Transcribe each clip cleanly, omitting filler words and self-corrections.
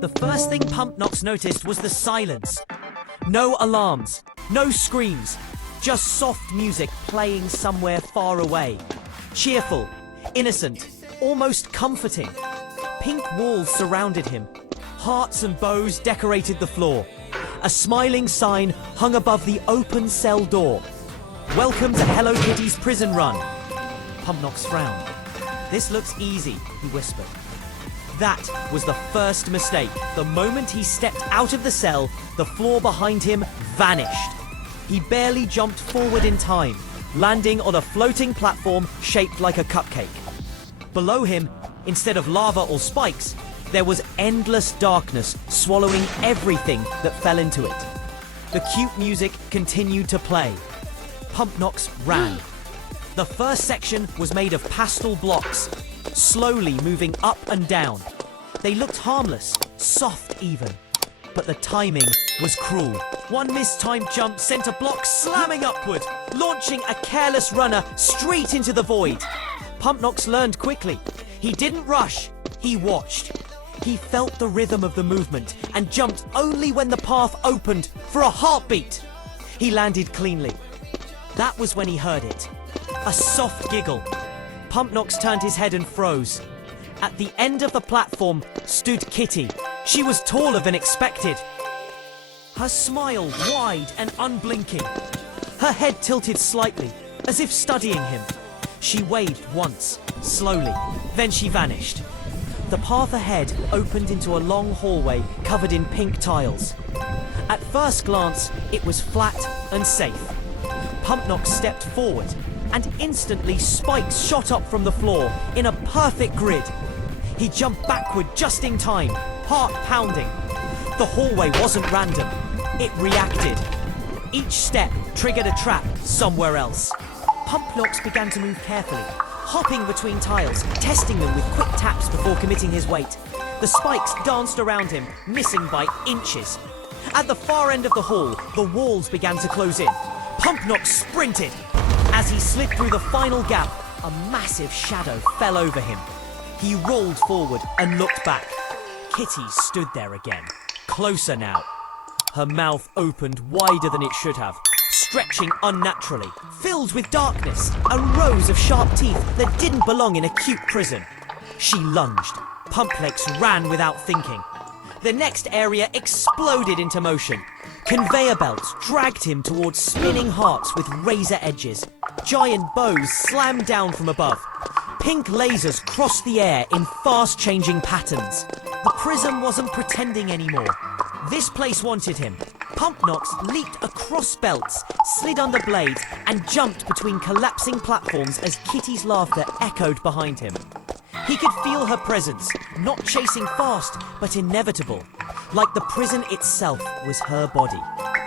The first thing Pumpnox noticed was the silence. No alarms, no screams, just soft music playing somewhere far away. Cheerful, innocent, almost comforting. Pink walls surrounded him. Hearts and bows decorated the floor. A smiling sign hung above the open cell door. Welcome to Hello Kitty's prison run. Pumpnox frowned. This looks easy, he whispered. That was the first mistake. The moment he stepped out of the cell, the floor behind him vanished. He barely jumped forward in time, landing on a floating platform shaped like a cupcake. Below him, instead of lava or spikes, there was endless darkness swallowing everything that fell into it. The cute music continued to play. Pumpnox ran. The first section was made of pastel blocks, slowly moving up and down. They looked harmless, soft even. But the timing was cruel. One mistimed jump sent a block slamming upward, launching a careless runner straight into the void. Pumpnox learned quickly. He didn't rush, he watched. He felt the rhythm of the movement and jumped only when the path opened for a heartbeat. He landed cleanly. That was when he heard it. A soft giggle. Pumpnox turned his head and froze. At the end of the platform stood Kitty. She was taller than expected. Her smile wide and unblinking. Her head tilted slightly, as if studying him. She waved once, slowly, then she vanished. The path ahead opened into a long hallway covered in pink tiles. At first glance, it was flat and safe. Pumpnox stepped forward, and instantly spikes shot up from the floor in a perfect grid. He jumped backward just in time, heart pounding. The hallway wasn't random, it reacted. Each step triggered a trap somewhere else. Pumpnox began to move carefully, hopping between tiles, testing them with quick taps before committing his weight. The spikes danced around him, missing by inches. At the far end of the hall, the walls began to close in. Pumpnox sprinted. As he slid through the final gap, a massive shadow fell over him. He rolled forward and looked back. Kitty stood there again, closer now. Her mouth opened wider than it should have, stretching unnaturally, filled with darkness and rows of sharp teeth that didn't belong in a cute prison. She lunged. Pumpnox ran without thinking. The next area exploded into motion. Conveyor belts dragged him towards spinning hearts with razor edges. Giant bows slammed down from above. Pink lasers crossed the air in fast-changing patterns. The prison wasn't pretending anymore. This place wanted him. Pumpnox leaped across belts, slid under blades, and jumped between collapsing platforms as Kitty's laughter echoed behind him. He could feel her presence, not chasing fast, but inevitable. Like the prison itself was her body.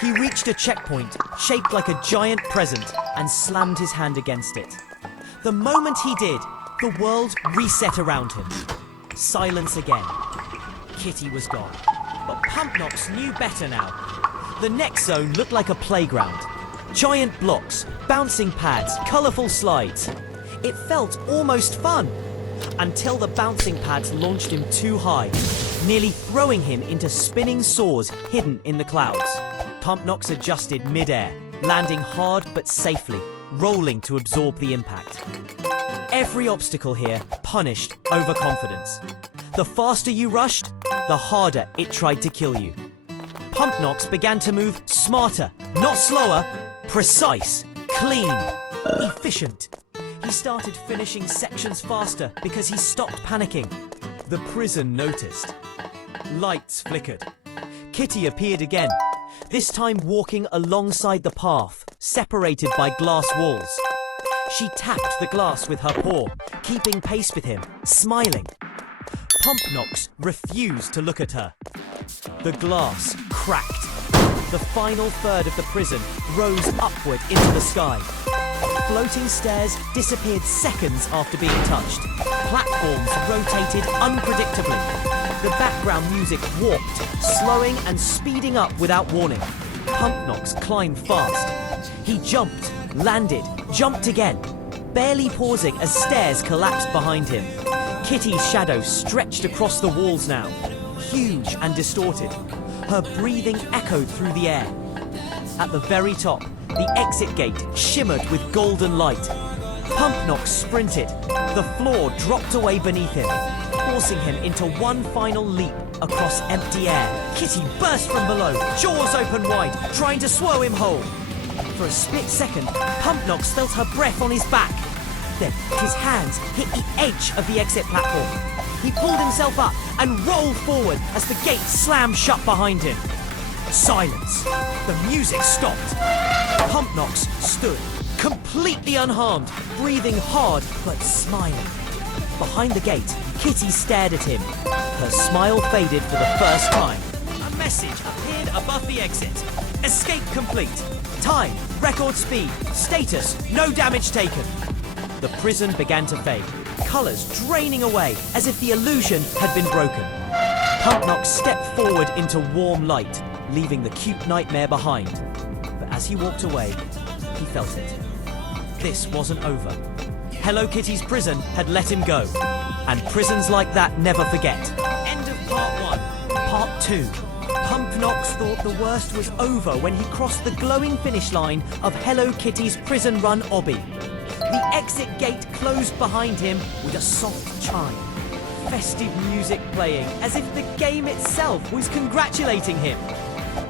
He reached a checkpoint, shaped like a giant present, and slammed his hand against it. The moment he did, the world reset around him. Silence again. Kitty was gone. But Pumpnox knew better now. The next zone looked like a playground. Giant blocks, bouncing pads, colourful slides. It felt almost fun. Until the bouncing pads launched him too high, nearly throwing him into spinning saws hidden in the clouds. Pumpnox adjusted mid-air, landing hard but safely, rolling to absorb the impact. Every obstacle here punished overconfidence. The faster you rushed, the harder it tried to kill you. Pumpnox began to move smarter, not slower, precise, clean, efficient. He started finishing sections faster because he stopped panicking. The prison noticed. Lights flickered. Kitty appeared again, this time walking alongside the path, separated by glass walls. She tapped the glass with her paw, keeping pace with him, smiling. Pumpnox refused to look at her. The glass cracked. The final third of the prison rose upward into the sky. Floating stairs disappeared seconds after being touched. Platforms rotated unpredictably. The background music warped, slowing and speeding up without warning. Pumpnox climbed fast. He jumped, landed, jumped again, barely pausing as stairs collapsed behind him. Kitty's shadow stretched across the walls now. huge and distorted. Her breathing echoed through the air. At the very top, the exit gate shimmered with golden light. Pumpnox sprinted. The floor dropped away beneath him, forcing him into one final leap across empty air. Kitty burst from below, jaws open wide, trying to swallow him whole. For a split second, Pumpnox felt her breath on his back. Then his hands hit the edge of the exit platform. He pulled himself up and rolled forward as the gate slammed shut behind him. Silence. The music stopped. Pumpnox stood, completely unharmed, breathing hard but smiling. Behind the gate, Kitty stared at him. Her smile faded for the first time. A message appeared above the exit. Escape complete. Time, record speed, status, no damage taken. The prison began to fade, colours draining away as if the illusion had been broken. Pumpnox stepped forward into warm light, leaving the cute nightmare behind. But as he walked away, he felt it. This wasn't over. Hello Kitty's prison had let him go. And prisons like that never forget. End of part 1. Part 2. Pumpnox thought the worst was over when he crossed the glowing finish line of Hello Kitty's prison-run obby. The exit gate closed behind him with a soft chime. Festive music playing as if the game itself was congratulating him.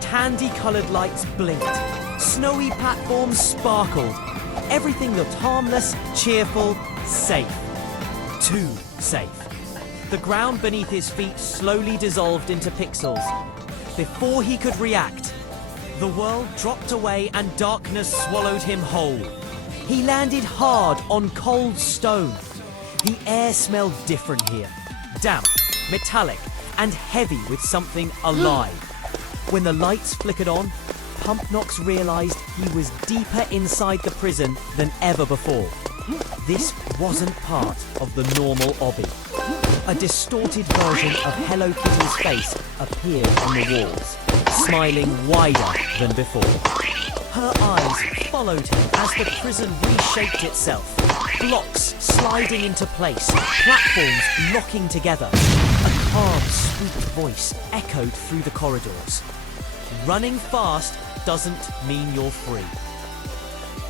Tandy-coloured lights blinked. Snowy platforms sparkled. Everything looked harmless, cheerful, safe. Too safe. The ground beneath his feet slowly dissolved into pixels. Before he could react, the world dropped away and darkness swallowed him whole. He landed hard on cold stone. The air smelled different here. Damp, metallic, and heavy with something alive. When the lights flickered on, Pumpnox realised he was deeper inside the prison than ever before. This wasn't part of the normal obby. A distorted version of Hello Kitty's face appeared on the walls, smiling wider than before. Her eyes followed him as the prison reshaped itself. Blocks sliding into place, platforms locking together. A calm, sweet voice echoed through the corridors. Running fast doesn't mean you're free.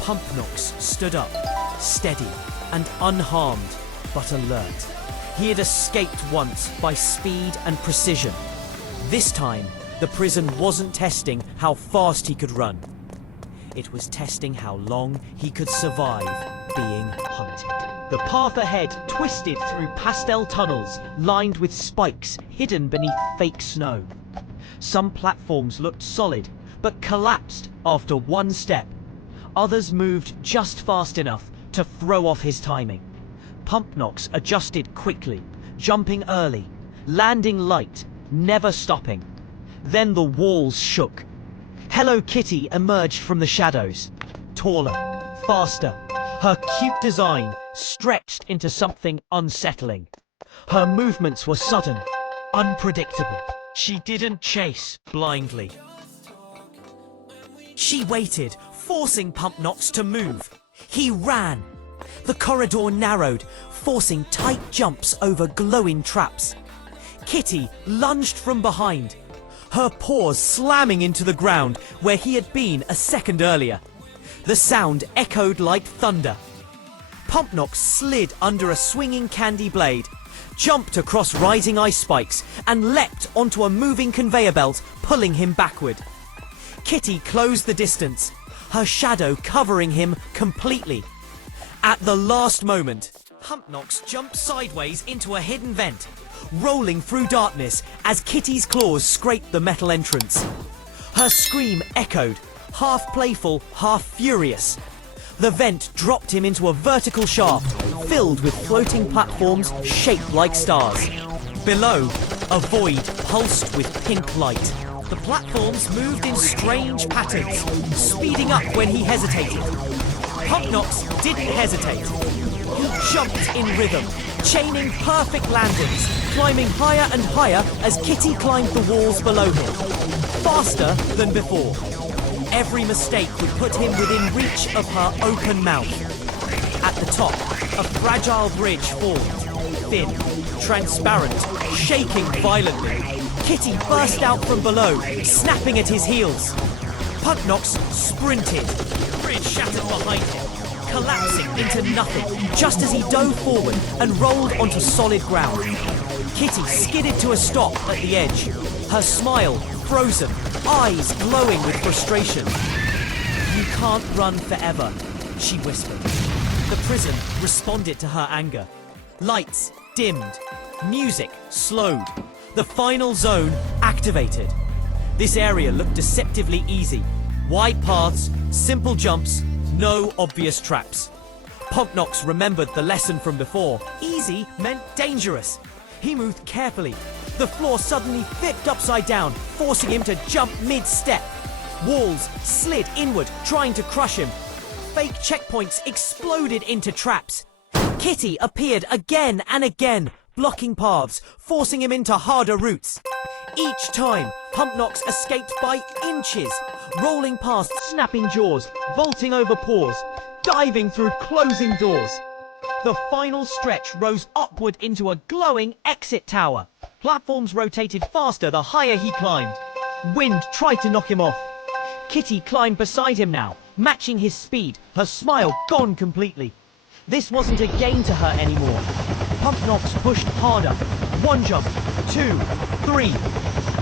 Pumpnox stood up, steady and unharmed, but alert. He had escaped once by speed and precision. This time, the prison wasn't testing how fast he could run. It was testing how long he could survive being hunted. The path ahead twisted through pastel tunnels lined with spikes hidden beneath fake snow. Some platforms looked solid, but collapsed after one step. Others moved just fast enough to throw off his timing. Pumpnox adjusted quickly, jumping early, landing light, never stopping. Then the walls shook. Hello Kitty emerged from the shadows, taller, faster. Her cute design stretched into something unsettling. Her movements were sudden, unpredictable. She didn't chase blindly. She waited, forcing Pumpnox to move. He ran. The corridor narrowed, forcing tight jumps over glowing traps. Kitty lunged from behind, her paws slamming into the ground where he had been a second earlier. The sound echoed like thunder. Pumpnox slid under a swinging candy blade, jumped across rising ice spikes, and leapt onto a moving conveyor belt, pulling him backward. Kitty closed the distance, her shadow covering him completely. At the last moment, Pumpnox jumped sideways into a hidden vent, rolling through darkness as Kitty's claws scraped the metal entrance. Her scream echoed, half playful, half furious. The vent dropped him into a vertical shaft, filled with floating platforms shaped like stars. Below, a void pulsed with pink light. The platforms moved in strange patterns, speeding up when he hesitated. Pumpnox didn't hesitate. He jumped in rhythm, chaining perfect landings, climbing higher and higher as Kitty climbed the walls below him. Faster than before. Every mistake would put him within reach of her open mouth. At the top, a fragile bridge formed, thin, transparent, shaking violently. Kitty burst out from below, snapping at his heels. Pumpnox sprinted. The bridge shattered behind him, collapsing into nothing just as he dove forward and rolled onto solid ground. Kitty skidded to a stop at the edge, her smile frozen, eyes glowing with frustration. "You can't run forever," she whispered. The prison responded to her anger. Lights dimmed, music slowed. The final zone activated. This area looked deceptively easy. Wide paths, simple jumps, no obvious traps. Pumpnox remembered the lesson from before. Easy meant dangerous. He moved carefully. The floor suddenly flipped upside down, forcing him to jump mid-step. Walls slid inward, trying to crush him. Fake checkpoints exploded into traps. Kitty appeared again and again, blocking paths, forcing him into harder routes. Each time, Pumpnox escaped by inches, rolling past snapping jaws, vaulting over paws, diving through closing doors. The final stretch rose upward into a glowing exit tower. Platforms rotated faster the higher he climbed. Wind tried to knock him off. Kitty climbed beside him now, matching his speed, her smile gone completely. This wasn't a game to her anymore. Pumpnox pushed harder. One jump, two, three.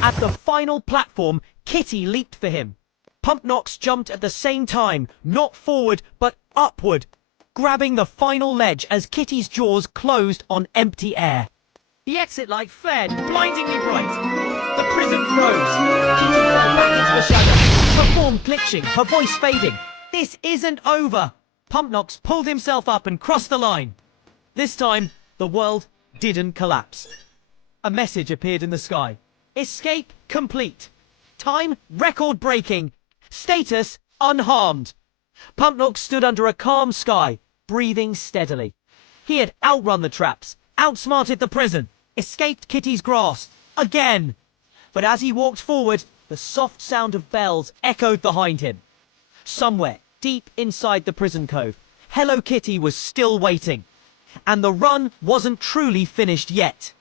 At the final platform, Kitty leaped for him. Pumpnox jumped at the same time, not forward, but upward, grabbing the final ledge as Kitty's jaws closed on empty air. The exit light flared, blindingly bright. The prison froze. Kitty fell back into the shadow, her form glitching, her voice fading. "This isn't over." Pumpnox pulled himself up and crossed the line. This time, the world didn't collapse. A message appeared in the sky. Escape complete. Time record-breaking. Status unharmed. Pumpnox stood under a calm sky, breathing steadily. He had outrun the traps, outsmarted the prison, escaped Kitty's grasp again. But as he walked forward, the soft sound of bells echoed behind him. Somewhere, deep inside the prison cove, Hello Kitty was still waiting. And the run wasn't truly finished yet.